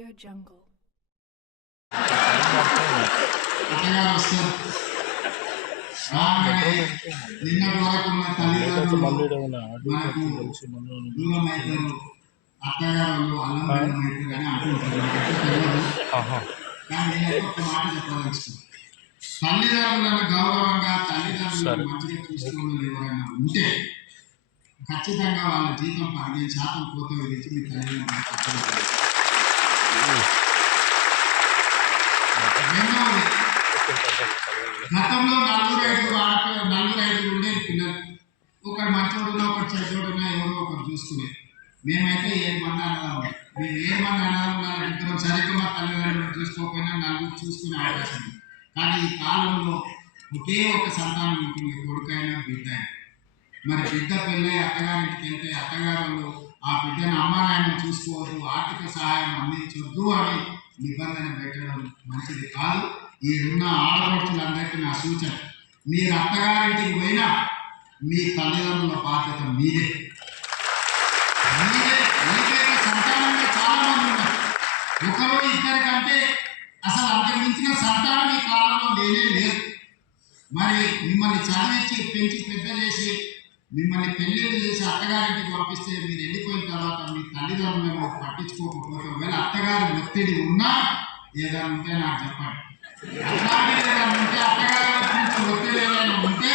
AudioJungle. నిన్నటి వరకు ఉన్న తల్లిదండ్రులు దూరమైతారు, అత్తగారు అల్లం బెల్లం అవుతారు అని అంటుంటారు. కానీ నేను ఒక మాట చెప్పదలుచుకున్నాను. తల్లిదండ్రులను గౌరవంగా తల్లిదండ్రులను మంచిగా చూసుకోవడం ఎవరైనా ఉంటే ఖచ్చితంగా వాళ్ళ జీతం 15% కోత విధించి మీ తల్లిదండ్రులు. రెండవది, గతంలో నలుగురు ఐదుగురు ఉండేది పిల్లలు. ఒకరు మంచోడున్నా ఒకరు చెడ్డోడున్నా ఎవరో ఒకరు చూసుకునేది. మేమైతే 7 మంది అన్నదాం. మేము 7 మంది అన్నదాం ఇద్దరు సరిగ్గా మా తల్లిదండ్రులు చూసుకోకపోయినా నలుగురు చూసుకునే అవకాశం ఉంది. కానీ ఈ కాలంలో ఒకే ఒక సంతానం ఉంటుంది, కొడుకైనా బిడ్డ. మరి బిడ్డ పెళ్ళై అత్తగారింటికి వెళ్తే అత్తగారులు ఆ బిడ్డను అమ్మా నాయన చూసుకోవద్దు, ఆర్థిక సహాయం అందించొద్దు అని నిబంధన పెట్టడం మంచిది కాదు. ఈడున్న ఆడపడుచులందరికీ నా సూచన, మీరు అత్తగారింటికి పోయినా మీ తల్లిదండ్రుల బాధ్యత మీదే. మీకైతే సంతానంలో చాలా మంది ఉన్నారు. ఒకరు ఇద్దరి కంటే అసలు అంతకు మించిన సంతానం ఈ కాలంలో లేనే లేదు. మరి మిమ్మల్ని చదివించి పెంచి పెద్ద చేసి మిమ్మల్ని పెళ్లిళ్ళు చేసి అత్తగారింటికి పంపిస్తే మీరు వెళ్ళిపోయిన తర్వాత మీ తల్లిదండ్రులను పట్టించుకోకపోతే ఒకవేళ అత్తగారి ఒత్తిడి ఉన్నా ఏదైనా ఉంటే నాకు చెప్పండి. ఏదైనా ఉంటే అత్తగారి నుంచి ఒత్తిడి ఏదైనా ఉంటే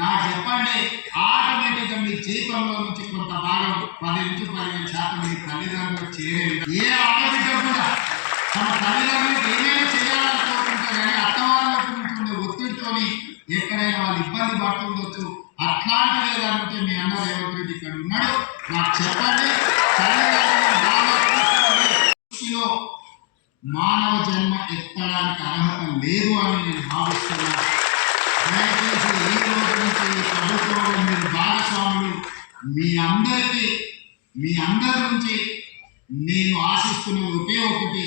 నాకు చెప్పండి. ఆటోమేటిక్గా మీ జీవితంలో నుంచి కొంత భాగం 10 నుంచి 15% మీ తల్లిదండ్రులకు చేరేది. ఏ ఆడబిడ్డ కూడా తమ తల్లిదండ్రులకు ఏమైనా చేయాలని కోరుకుంటారు, కానీ అత్తవాళ్ళ గురించి ఉండే ఒత్తిడితోని ఎక్కడైనా వాళ్ళు ఇబ్బంది పడుతుండొచ్చు. అట్లాంటివి ఏదైనా ఉంటే మీ అన్న రేవంత్ రెడ్డి ఇక్కడ ఉన్నాడు, నాకు చెప్పండి. తల్లిదండ్రులు మానవ జన్మ ఎత్తడానికి అర్హత లేదు అని నేను భావిస్తున్నాను. దయచేసి ఈ రోజు నుంచి ఈ ప్రభుత్వంలో మీరు భాగస్వాములు. మీ అందరి నుంచి నేను ఆశిస్తున్నది ఒకే ఒకటి,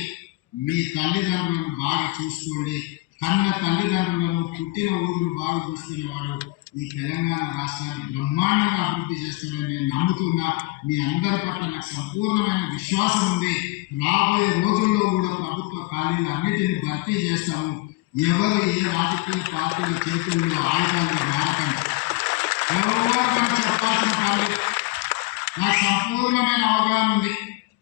మీ తల్లిదండ్రులను బాగా చూసుకోండి. కన్న తల్లిదండ్రులను పుట్టిన ఊరును బాగా చూసుకునేవాడు ఈ తెలంగాణ రాష్ట్రాన్ని బ్రహ్మాండంగా అభివృద్ధి చేస్తాడని నేను నమ్ముతున్నా. మీ అందరి పట్ల నాకు సంపూర్ణమైన విశ్వాసం ఉంది. రాబోయే రోజుల్లో కూడా ప్రభుత్వ ఖాళీలు అన్నిటిని భర్తీ చేస్తాము. ఎవరు ఏ రాజకీయ పార్టీల చేతుల్లో ఆయుధాలుగా మారకండి. ఎవరు మనం చెప్పాల్సిన పని నాకు సంపూర్ణమైన అవగాహన ఉంది.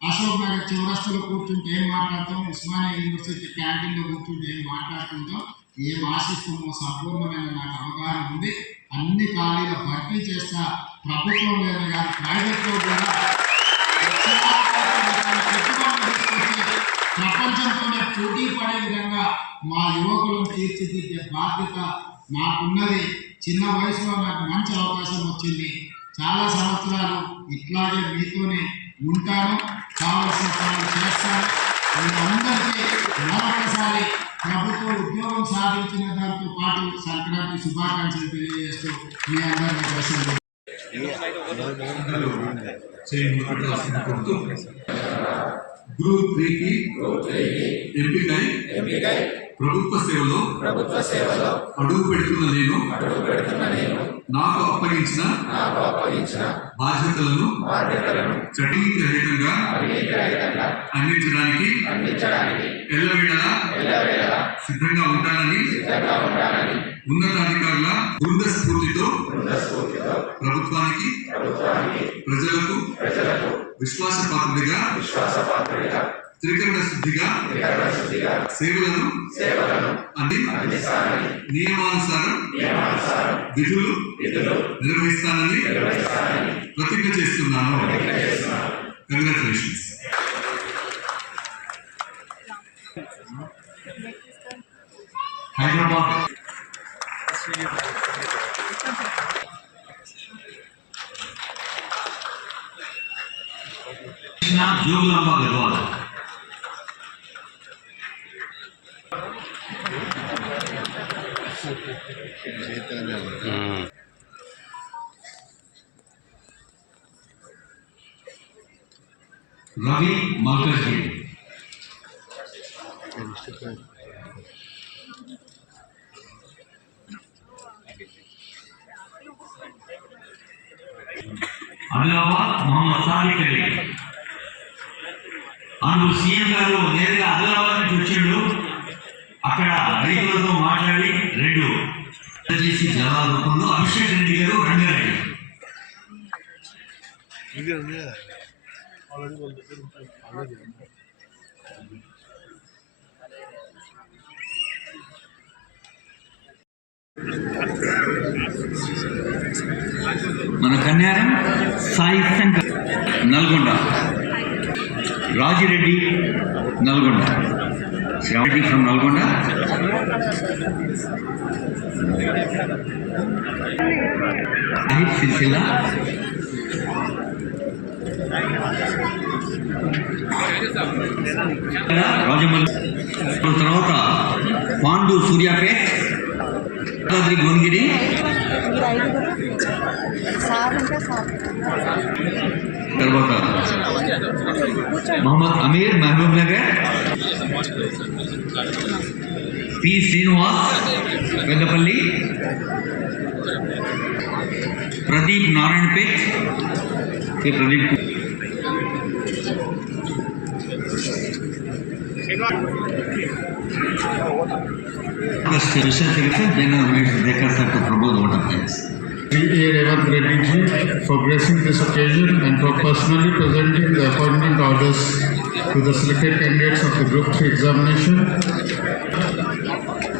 అశోక్ నగర్ చౌరస్తాలో కూర్చుంటే ఏం మాట్లాడతాం, ఉస్మానియా యూనివర్సిటీ క్యాంటీన్లో కూర్చుంటే ఏం మాట్లాడుతుంటాం, ఏం ఆశిస్తామో సంపూర్ణమైన నాకు అవగాహన ఉంది. అన్ని ఖాళీలు భర్తీ చేస్తా. ప్రభుత్వం లేదా కానీ ప్రైవేట్లో కూడా పెట్టుబడులు తీసుకొచ్చి ప్రపంచంతోనే పోటీ పడే విధంగా మా యువకులను తీర్చిదిద్దే బాధ్యత నాకున్నది. చిన్న వయసులో నాకు మంచి అవకాశం వచ్చింది. చాలా సంవత్సరాలు ఇట్లాగే మీతోనే ఉంటాను, కావాల్సిన పనులు చేస్తాను. మీరందరికీ మరొకసారి ప్రభుత్వ ఉద్యోగం సాధించిన దాంతో పాటు సంక్రాంతి శుభాకాంక్షలు తెలియజేస్తూ మీ అందరికీ వస్తుంది. గ్రూప్ 3కి ఎంపికై ప్రభుత్వ సేవలో అడుగు పెడుతున్న నేను నాకు అప్పగించిన బాధ్యతలను చట్టరహితంగా అందించడానికి ఎల్లవేళలా సిద్ధంగా ఉంటానని ఉన్నతాధికారుల బృంద స్ఫూర్తితో ప్రభుత్వానికి ప్రజలకు విశ్వాసపాత్రుడిగా త్రికరణ శుద్ధిగా సేవలను అందిస్తానని నియమానుసారం విధులు నిర్వహిస్తానని ప్రతిజ్ఞ చేస్తున్నాను. కంగ్రాచులేషన్స్. హైదరాబాద్ జోగులాంబ గద్వాల రవి మల్కజ్గి आदिलाबाद मोहम्मद सादिक अली, మనకు సీఎం గారు నేరుగా ఆదిలాబాద్ నుంచి వచ్చిండు. అక్కడ రైతులతో మాట్లాడి 2 చేసి జవాబు రూపంలో అభిషేక్ రెడ్డి గారు రంగారెడ్డి. మన కన్యారం సాయి శంకర్ నల్గొండ, రాజిరెడ్డి నల్గొండ, శ్రావణి ఫ్రమ్ నల్గొండ, సిరిసిల్ల, రాజమల్లి, తర్వాత పాండు సూర్యాపేట్, యాదాద్రి భువనగిరి, తర్వాత Mohammad Amir Mahabub Nagar, P Srinivas Peddapalli, Pradeep Narayanpet, Pradeep Special Secretary General Dekar sir to propose vote of thanks. A. Revant Reddy ji for gracing this occasion and for personally presenting the appointment orders to the selected candidates of the Group 3 examination.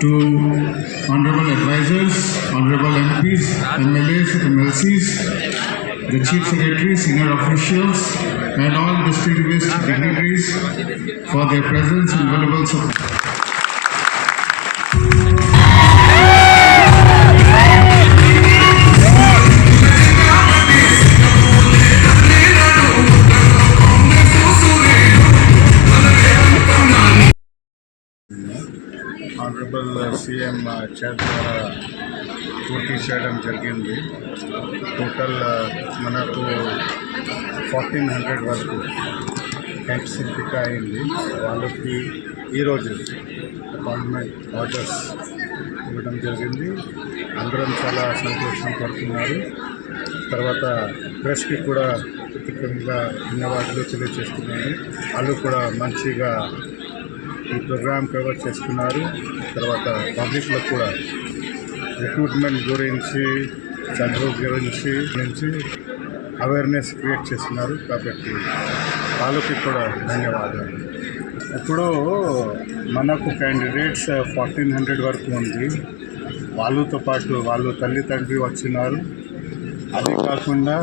To honorable advisors, honorable MPs, MLAs, MLCs, the Chief Secretary, senior officials and all distinguished dignitaries for their presence and valuable support. Honourable CM chair ద్వారా పూర్తి చేయడం జరిగింది. Total మనకు 1400 వరకు camps ఎంపిక అయింది. వాళ్ళకి ఈరోజు అపాయింట్మెంట్ ఆర్డర్స్ ఇవ్వడం జరిగింది. అందరం చాలా సంతోషం పడుతున్నారు. తర్వాత ప్రెస్కి కూడా ప్రత్యేకంగా ధన్యవాదాలు తెలియజేస్తున్నాను. వాళ్ళు కూడా మంచిగా ఈ ప్రోగ్రామ్ కవర్ చేసుకున్నారు. తర్వాత పబ్లిక్లో కూడా రిక్రూట్మెంట్ గురించి, చదువు గురించి అవేర్నెస్ క్రియేట్ చేస్తున్నారు. కాబట్టి వాళ్ళకి కూడా ధన్యవాదాలు. ఇప్పుడు మనకు క్యాండిడేట్స్ 1400 వరకు ఉంది. వాళ్ళతో పాటు వాళ్ళు తల్లిదండ్రి వచ్చినారు. అది కాకుండా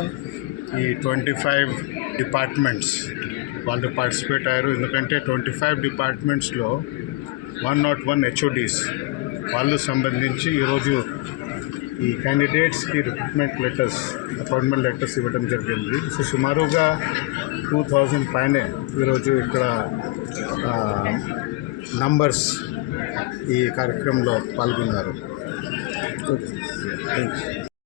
ఈ 25 డిపార్ట్మెంట్స్ వాళ్ళు పార్టిసిపేట్ అయ్యారు. ఎందుకంటే 25 డిపార్ట్మెంట్స్లో 101 HODs వాళ్ళు సంబంధించి ఈరోజు ఈ క్యాండిడేట్స్కి రిక్రూట్మెంట్ లెటర్స్, అపాయింట్మెంట్ లెటర్స్ ఇవ్వడం జరిగింది. సో సుమారుగా 2000 పైనే ఈరోజు ఇక్కడ నంబర్స్ ఈ కార్యక్రమంలో పాల్గొన్నారు.